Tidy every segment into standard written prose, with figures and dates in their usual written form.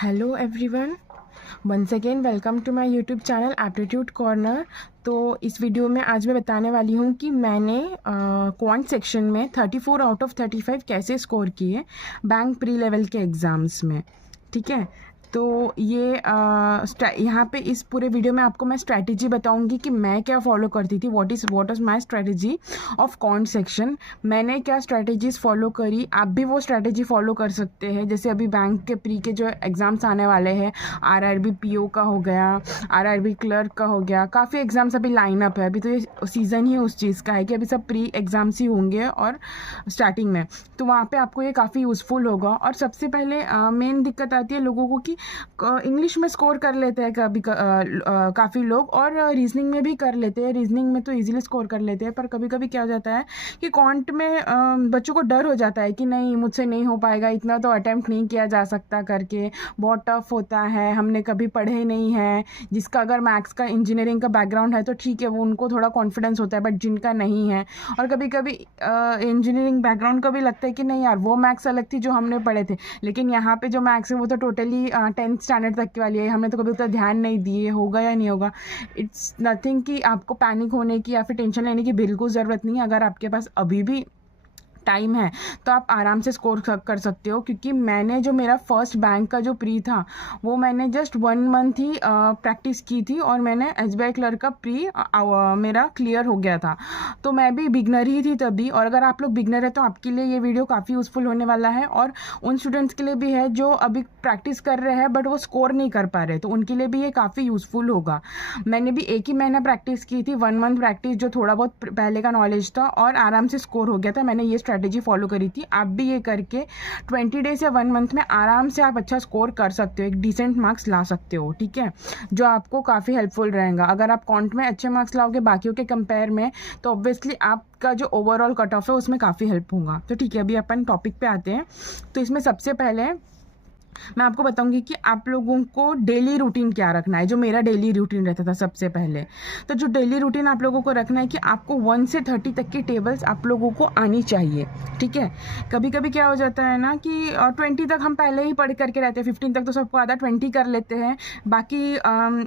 Hello everyone, once again welcome to my YouTube channel aptitude corner. तो इस video में आज मैं बताने वाली हूँ कि मैंने क्वांट सेक्शन में 34 आउट ऑफ 35 कैसे स्कोर किए बैंक प्री लेवल के एग्ज़ाम्स में। ठीक है, तो ये यहाँ पे इस पूरे वीडियो में आपको मैं स्ट्रैटेजी बताऊंगी कि मैं क्या फॉलो करती थी, what is my strategy of quant section. मैंने क्या स्ट्रैटेजीज फॉलो करी, आप भी वो स्ट्रैटेजी फॉलो कर सकते हैं। जैसे अभी बैंक के प्री के जो एग्ज़ाम्स आने वाले हैं, आरआरबी पीओ का हो गया, आरआरबी क्लर्क का हो गया, काफ़ी एग्ज़ाम्स अभी लाइन अप है। अभी तो ये सीज़न ही उस चीज़ का है कि अभी सब प्री एग्ज़ाम्स ही होंगे और स्टार्टिंग में, तो वहाँ पे आपको ये काफ़ी यूज़फुल होगा। और सबसे पहले मेन दिक्कत आती है लोगों को कि इंग्लिश में स्कोर कर लेते हैं कभी काफ़ी लोग, और रीजनिंग में भी कर लेते हैं। रीजनिंग में तो इजीली स्कोर कर लेते हैं, पर कभी कभी क्या हो जाता है कि क्वांट में बच्चों को डर हो जाता है कि नहीं मुझसे नहीं हो पाएगा, इतना तो अटेम्प्ट नहीं किया जा सकता करके, बहुत टफ होता है, हमने कभी पढ़े नहीं है। जिसका अगर मैथ्स का इंजीनियरिंग का बैकग्राउंड है तो ठीक है, वो उनको थोड़ा कॉन्फिडेंस होता है, बट जिनका नहीं है, और कभी कभी इंजीनियरिंग बैकग्राउंड का भी लगता है कि नहीं यार वो मैथ्स अलग थी जो हमने पढ़े थे, लेकिन यहाँ पे जो मैथ्स है वो तो टोटली 10th स्टैंडर्ड तक की वाली है, हमने तो कभी उतना ध्यान नहीं दिए, होगा या नहीं होगा। इट्स नथिंग कि आपको पैनिक होने की या फिर टेंशन लेने की बिल्कुल ज़रूरत नहीं है। अगर आपके पास अभी भी टाइम है तो आप आराम से स्कोर कर सकते हो, क्योंकि मैंने जो मेरा फर्स्ट बैंक का जो प्री था वो मैंने जस्ट 1 मंथ ही प्रैक्टिस की थी, और मैंने एसबीआई क्लर्क का प्री मेरा क्लियर हो गया था। तो मैं भी बिगनर ही थी तभी, और अगर आप लोग बिगनर है तो आपके लिए ये वीडियो काफ़ी यूज़फुल होने वाला है, और उन स्टूडेंट्स के लिए भी है जो अभी प्रैक्टिस कर रहे हैं बट वो स्कोर नहीं कर पा रहे, तो उनके लिए भी ये काफ़ी यूज़फुल होगा। मैंने भी एक ही महीना प्रैक्टिस की थी, 1 मंथ प्रैक्टिस, जो थोड़ा बहुत पहले का नॉलेज था, और आराम से स्कोर हो गया था। मैंने ये स्ट्रैटेजी फॉलो करी थी। आप भी ये करके 20 डेज या 1 मंथ में आराम से आप अच्छा स्कोर कर सकते हो, एक डिसेंट मार्क्स ला सकते हो। ठीक है, जो आपको काफ़ी हेल्पफुल रहेगा। अगर आप क्वांट में अच्छे मार्क्स लाओगे बाकियों के कंपेयर में, तो ऑब्वियसली आपका जो ओवरऑल कट ऑफ है उसमें काफ़ी हेल्प होगा। तो ठीक है, अभी अपन टॉपिक पे आते हैं। तो इसमें सबसे पहले मैं आपको बताऊंगी कि आप लोगों को डेली रूटीन क्या रखना है। जो मेरा डेली रूटीन रहता था सबसे पहले, तो जो डेली रूटीन आप लोगों को रखना है कि आपको 1 से 30 तक की टेबल्स आप लोगों को आनी चाहिए। ठीक है, कभी कभी क्या हो जाता है ना कि 20 तक हम पहले ही पढ़ करके रहते हैं, 15 तक तो सबको आता है, 20 कर लेते हैं। बाकी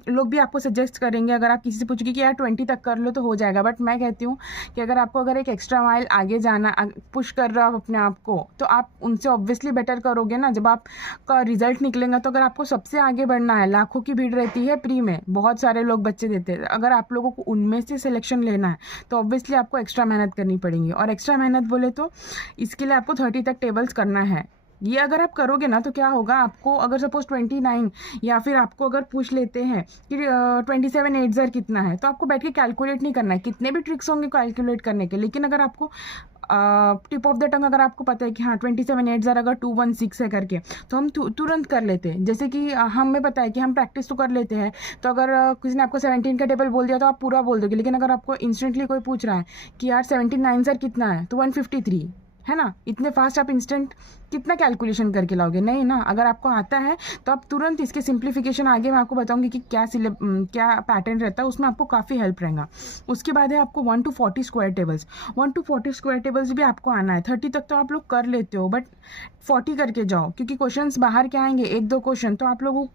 लोग भी आपको सजेस्ट करेंगे, अगर आप किसी से पूछोगे कि यार 20 तक कर लो तो हो जाएगा, बट मैं कहती हूँ कि अगर एक एक्स्ट्रा माइल आगे जाना, पुश कर रहे हो अपने आप को, तो आप उनसे ऑब्वियसली बेटर करोगे ना। जब आप का रिजल्ट निकलेगा तो अगर आपको सबसे आगे बढ़ना है, लाखों की भीड़ रहती है प्री में, बहुत सारे लोग बच्चे देते हैं, अगर आप लोगों को उनमें से सिलेक्शन लेना है तो ऑब्वियसली आपको एक्स्ट्रा मेहनत करनी पड़ेगी। और एक्स्ट्रा मेहनत बोले तो इसके लिए आपको 30 तक टेबल्स करना है। ये अगर आप करोगे ना तो क्या होगा, आपको अगर सपोज 29, या फिर आपको अगर पूछ लेते हैं कि 27 8 कितना है, तो आपको बैठ के कैलकुलेट नहीं करना है। कितने भी ट्रिक्स होंगे कैलकुलेट करने के, लेकिन अगर आपको टिप ऑफ द टंग अगर आपको पता है कि हाँ 27 8 अगर 216 है करके, तो हम तुरंत कर लेते हैं। जैसे कि हमें पता है कि हम प्रैक्टिस तो कर लेते हैं, तो अगर किसी ने आपको 17 का टेबल बोल दिया तो आप पूरा बोल दोगे, लेकिन अगर आपको इंस्टेंटली कोई पूछ रहा है कि यार 17 9 कितना है, तो 153 है ना, इतने फास्ट आप इंस्टेंट कितना कैलकुलेशन करके लाओगे, नहीं ना। अगर आपको आता है तो आप तुरंत इसके सिंप्लीफिकेशन, आगे मैं आपको बताऊंगी कि क्या पैटर्न रहता है, उसमें आपको काफ़ी हेल्प रहेगा। उसके बाद है आपको 1 to 40 square tables. 1 to 40 square tables भी आपको आना है। 30 तक तो आप लोग कर लेते हो, बट 40 करके जाओ, क्योंकि क्वेश्चंस बाहर के आएंगे 1-2 क्वेश्चन, तो आप लोगों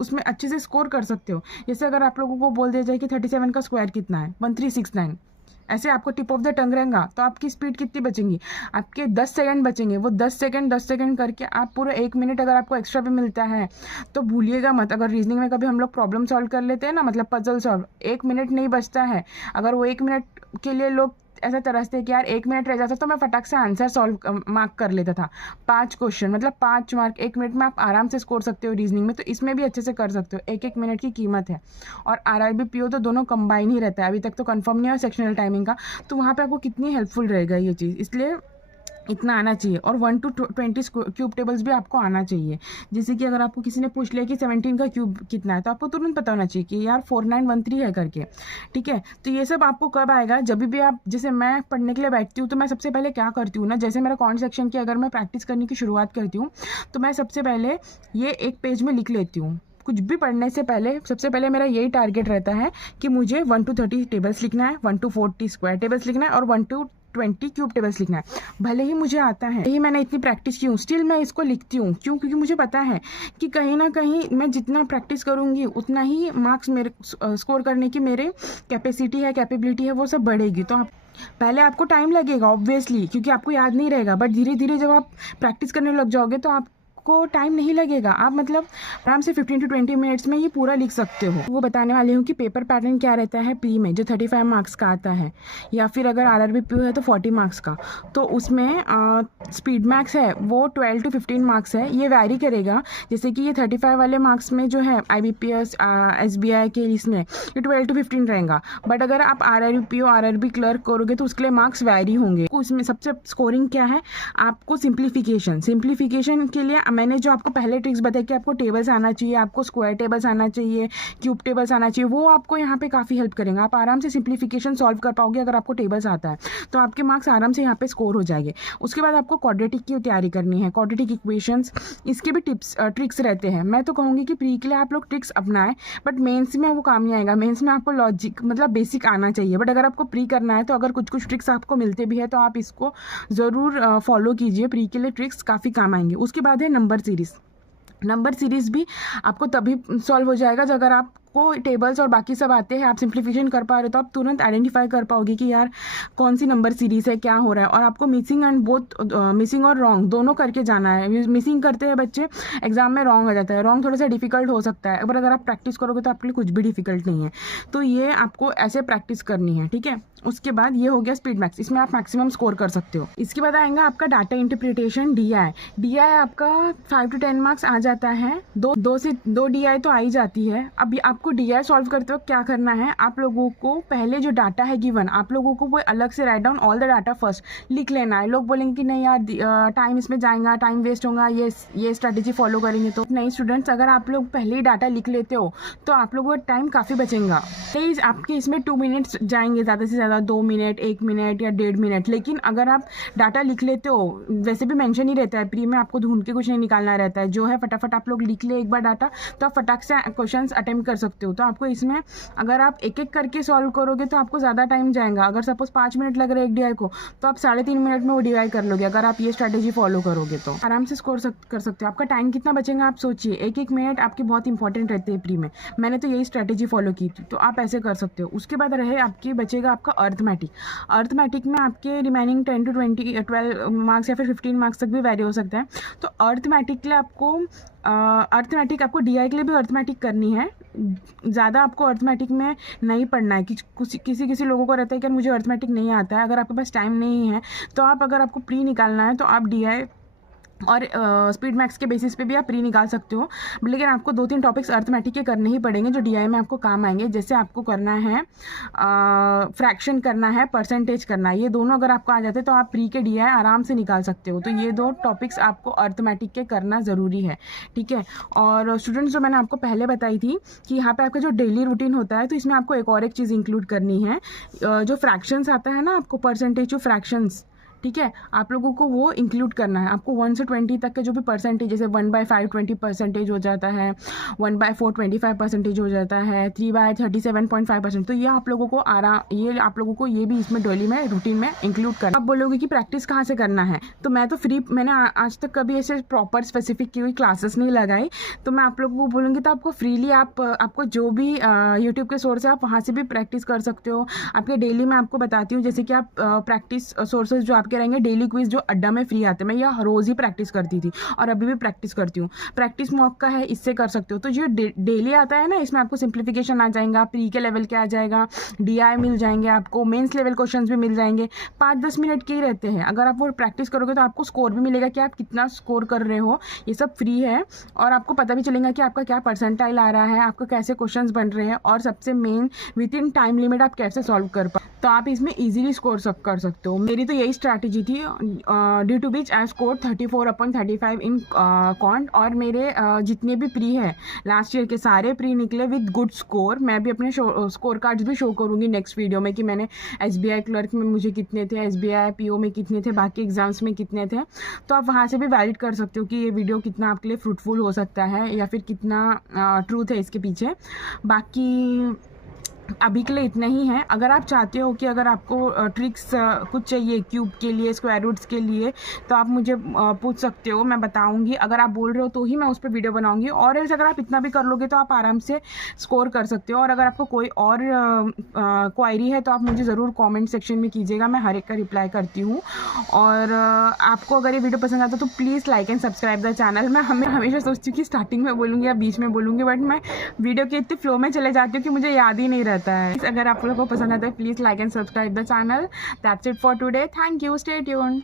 उसमें अच्छे से स्कोर कर सकते हो। जैसे अगर आप लोगों को बोल दिया जाए कि 37 का स्क्वायर कितना है, 1369, ऐसे आपको टिप ऑफ द टंग रहेगा, तो आपकी स्पीड कितनी बचेंगी, आपके 10 सेकंड बचेंगे। वो 10 सेकंड करके आप पूरा 1 मिनट अगर आपको एक्स्ट्रा भी मिलता है तो भूलिएगा मत। अगर रीजनिंग में कभी हम लोग प्रॉब्लम सॉल्व कर लेते हैं ना, मतलब पजल सॉल्व, 1 मिनट नहीं बचता है। अगर वो 1 मिनट के लिए लोग ऐसा तरसते कि यार 1 मिनट रह जाता, तो मैं फटाक से आंसर सॉल्व मार्क कर लेता था। 5 क्वेश्चन मतलब 5 मार्क 1 मिनट में आप आराम से स्कोर सकते हो रीजनिंग में, तो इसमें भी अच्छे से कर सकते हो। 1-1 मिनट की कीमत है। और आरआरबी पीओ तो दोनों कंबाइन ही रहता है, अभी तक तो कंफर्म नहीं है सेक्शनल टाइमिंग का, तो वहाँ पे आपको कितनी हेल्पफुल रहेगा ये चीज़, इसलिए इतना आना चाहिए। और 1 to 20 क्यूब टेबल्स भी आपको आना चाहिए। जैसे कि अगर आपको किसी ने पूछ लिया कि 17 का क्यूब कितना है, तो आपको तुरंत पता होना चाहिए कि यार 4913 है करके। ठीक है, तो ये सब आपको कब आएगा, जब भी आप, जैसे मैं पढ़ने के लिए बैठती हूँ तो मैं सबसे पहले क्या करती हूँ ना, जैसे मेरा कॉन्ट सेक्शन की अगर मैं प्रैक्टिस करने की शुरुआत करती हूँ तो मैं सबसे पहले ये एक पेज में लिख लेती हूँ। कुछ भी पढ़ने से पहले सबसे पहले मेरा यही टारगेट रहता है कि मुझे 1 to 30 टेबल्स लिखना है, 1 to 40 स्क्वायर टेबल्स लिखना है, और 1 to 20 क्यूब टेबल्स लिखना है। भले ही मुझे आता है, यही मैंने इतनी प्रैक्टिस की हूँ, स्टिल मैं इसको लिखती हूँ। क्यों? क्योंकि मुझे पता है कि कहीं ना कहीं मैं जितना प्रैक्टिस करूँगी उतना ही मार्क्स मेरे स्कोर करने की मेरे कैपेसिटी है, कैपेबिलिटी है, वो सब बढ़ेगी। तो आप पहले आपको टाइम लगेगा ऑब्वियसली, क्योंकि आपको याद नहीं रहेगा, बट धीरे धीरे जब आप प्रैक्टिस करने लग जाओगे तो आप को टाइम नहीं लगेगा। आप मतलब आराम से 15 to 20 मिनट्स में ये पूरा लिख सकते हो। वो बताने वाली हूँ कि पेपर पैटर्न क्या रहता है प्री में, जो 35 मार्क्स का आता है, या फिर अगर RRB PO है तो 40 मार्क्स का। तो उसमें स्पीड मैक्स है वो 12 to 15 मार्क्स है। ये वैरी करेगा, जैसे कि ये 35 वाले मार्क्स में जो है IBPS SBI के इसमें ये 12 to 15 रहेगा। बट अगर आप RRB PO RRB क्लर्क करोगे तो उसके लिए मार्क्स वैरी होंगे। उसमें सबसे स्कोरिंग क्या है, आपको सिंप्लीफिकेशन के लिए मैंने जो आपको पहले ट्रिक्स बताई कि आपको टेबल्स आना चाहिए, आपको स्क्वायर टेबल्स आना चाहिए, क्यूब टेबल्स आना चाहिए, वो आपको यहाँ पे काफ़ी हेल्प करेंगे। आप आराम से सिंप्लीफिकेशन सॉल्व कर पाओगे अगर आपको टेबल्स आता है, तो आपके मार्क्स आराम से यहाँ पे स्कोर हो जाएंगे। उसके बाद आपको क्वाड्रेटिक की तैयारी करनी है, क्वाड्रेटिक इक्वेशंस, इसके भी ट्रिक्स रहते हैं। मैं तो कहूँगी कि प्री के लिए आप लोग ट्रिक्स अपनाएं, बट मेन्स में वो काम नहीं आएगा। मेन्स में आपको लॉजिक मतलब बेसिक आना चाहिए, बट अगर आपको प्री करना है तो अगर कुछ कुछ ट्रिक्स आपको मिलते भी है तो आप इसको ज़रूर फॉलो कीजिए। प्री के लिए ट्रिक्स काफ़ी काम आएंगे। उसके बाद है नंबर सीरीज़ भी आपको तभी सॉल्व हो जाएगा जब अगर आपको टेबल्स और बाकी सब आते हैं, आप सिंप्लीफिकेशन कर पा रहे हो, तो आप तुरंत आइडेंटिफाई कर पाओगे कि यार कौन सी नंबर सीरीज़ है, क्या हो रहा है। और आपको मिसिंग और रॉन्ग दोनों करके जाना है। मिसिंग करते हैं बच्चे, एग्जाम में रॉन्ग आ जाता है। रॉन्ग थोड़ा सा डिफिकल्ट हो सकता है, पर अगर आप प्रैक्टिस करोगे तो आपके लिए कुछ भी डिफिकल्ट नहीं है। तो ये आपको ऐसे प्रैक्टिस करनी है, ठीक है। उसके बाद ये हो गया स्पीड मैक्स, इसमें आप मैक्सिमम स्कोर कर सकते हो। इसके बाद आएगा आपका डाटा इंटरप्रिटेशन DI आपका 5 to 10 मार्क्स आ जाता है। दो DI तो आ ही जाती है। अभी आपको DI सॉल्व करते वक्त क्या करना है, आप लोगों को पहले जो डाटा है गिवन, आप लोगों को वो अलग से write down all the data first लिख लेना है। लोग बोलेंगे कि नहीं यार टाइम इसमें जाएगा, टाइम वेस्ट होगा, ये स्ट्रैटेजी फॉलो करेंगे तो नहीं। स्टूडेंट्स, अगर आप लोग पहले ही डाटा लिख लेते हो तो आप लोगों का टाइम काफ़ी बचेगा। तेज आपके इसमें 2 मिनट्स जाएंगे, ज़्यादा से ज़्यादा 2 मिनट, 1 मिनट या 1.5 मिनट। लेकिन अगर आप डाटा लिख लेते हो, वैसे भी मेंशन ही रहता है प्री में, आपको ढूंढ के कुछ नहीं निकालना रहता है, जो है फटाफट आप लोग लिख ले एक बार डाटा, तो आप फटाक से क्वेश्चंस अटेम्प्ट कर सकते हो। तो आपको इसमें अगर आप एक एक करके सॉल्व करोगे तो आपको ज़्यादा टाइम जाएगा। अगर सपोज 5 मिनट लग रहे हैं एक DI को, तो आप 3.5 मिनट में वो DI कर लोगे। अगर आप ये स्ट्रैटेजी फॉलो करोगे तो आराम से स्कोर कर सकते हो। आपका टाइम कितना बचेगा आप सोचिए। एक मिनट आपके बहुत इंपॉर्टेंट रहते हैं प्री में। मैंने तो यही स्ट्रैटेजी फॉलो की थी, तो आप ऐसे कर सकते हो। उसके बाद रहे आपकी बचेगा आपका अर्थमेटिक में आपके रिमेनिंग 10 to 12 मार्क्स या फिर 15 मार्क्स तक भी वेरी हो सकता है। तो अर्थमेटिक के लिए आपको DI के लिए भी अर्थमेटिक करनी है। ज़्यादा आपको अर्थमेटिक में नहीं पढ़ना है। किसी लोगों को रहता है कि मुझे अर्थमेटिक नहीं आता है। अगर आपके पास टाइम नहीं है तो अगर आपको प्री निकालना है तो आप DI और स्पीड मैक्स के बेसिस पे भी आप प्री निकाल सकते हो। लेकिन आपको 2-3 टॉपिक्स अर्थमेटिक के करने ही पड़ेंगे जो DI में आपको काम आएंगे। जैसे आपको करना है फ्रैक्शन करना है, परसेंटेज करना है। ये दोनों अगर आपको आ जाते हैं तो आप प्री के DI आराम से निकाल सकते हो। तो ये 2 टॉपिक्स आपको अर्थमेटिक के करना ज़रूरी है, ठीक है। और स्टूडेंट्स, जो मैंने आपको पहले बताई थी कि यहाँ पे आपका जो डेली रूटीन होता है, तो इसमें आपको एक चीज़ इंक्लूड करनी है। जो फ्रैक्शंस आता है ना, आपको परसेंटेज ऑफ फ्रैक्शंस, ठीक है, आप लोगों को वो इंक्लूड करना है। आपको 1 से 20 तक के जो भी परसेंटेज, जैसे 1/5 20% हो जाता है, 1/4 25% हो जाता है, 3/37.5%। तो ये आप लोगों को ये भी इसमें डेली में रूटीन में इंक्लूड करना। आप बोलोगे कि प्रैक्टिस कहाँ से करना है, तो मैंने आज तक कभी ऐसे प्रॉपर स्पेसिफिक की हुई क्लासेस नहीं लगाई। तो मैं आप लोगों को बोलूँगी तो आपको फ्रीली आपको जो भी यूट्यूब के सोर्स है आप वहाँ से भी प्रैक्टिस कर सकते हो। आपके डेली में आपको बताती हूँ, जैसे कि आप प्रैक्टिस सोर्सेज जो आपके रहेंगे, डेली क्विज जो अड्डा में फ्री आते हैं, मैं यह रोज़ ही प्रैक्टिस करती थी और अभी भी प्रैक्टिस करती हूँ। प्रैक्टिस मॉक का है, इससे कर सकते हो। तो जो डेली आता है ना, इसमें आपको सिंप्लीफिकेशन आ जाएगा, प्री के लेवल के आ जाएगा, DI मिल जाएंगे, आपको मेंस लेवल क्वेश्चंस भी मिल जाएंगे। 5-10 मिनट के ही रहते हैं। अगर आप वो प्रैक्टिस करोगे तो आपको स्कोर भी मिलेगा कि आप कितना स्कोर कर रहे हो। ये सब फ्री है और आपको पता भी चलेगा कि आपका क्या परसेंटाइल आ रहा है, आपको कैसे क्वेश्चंस बन रहे हैं, और सबसे main with in time limit आप कैसे सॉल्व कर पाए। तो आप इसमें इजीली स्कोर कर सकते हो। मेरी तो यही स्ट्रैटेजी थी, due to which I score 34/35 in quant. और मेरे जितने भी प्री है लास्ट ईयर के, सारे प्री निकले विद गुड स्कोर। मैं भी अपने स्कोर कार्ड्स भी शो करूँगी नेक्स्ट वीडियो में कि मैंने SBI क्लर्क में मुझे कितने थे, SBI PO में कितने थे, बाकी एग्जाम्स में कितने थे। तो आप वहाँ से भी वैलिड कर सकते हो कि ये वीडियो कितना आपके लिए फ्रूटफुल हो सकता है या फिर कितना ट्रूथ है इसके पीछे। बाकी अभी के लिए इतना ही है। अगर आप चाहते हो कि अगर आपको ट्रिक्स कुछ चाहिए क्यूब के लिए, स्क्वायर रूट्स के लिए, तो आप मुझे पूछ सकते हो, मैं बताऊंगी। अगर आप बोल रहे हो तो ही मैं उस पर वीडियो बनाऊंगी, और एल्स अगर आप इतना भी कर लोगे तो आप आराम से स्कोर कर सकते हो। और अगर आपको कोई और क्वायरी है तो आप मुझे ज़रूर कमेंट सेक्शन में कीजिएगा, मैं हर एक का रिप्लाई करती हूँ। और आपको अगर ये वीडियो पसंद आता तो please like and subscribe the channel. मैं हमेशा सोचती हूँ कि स्टार्टिंग में बोलूँगी या बीच में बोलूँगी, बट मैं वीडियो के इतने फ्लो में चले जाती हूँ कि मुझे याद ही नहीं रहता है। अगर आप लोगों को पसंद आता है please like and subscribe the channel. That's it for today, thank you, stay tuned.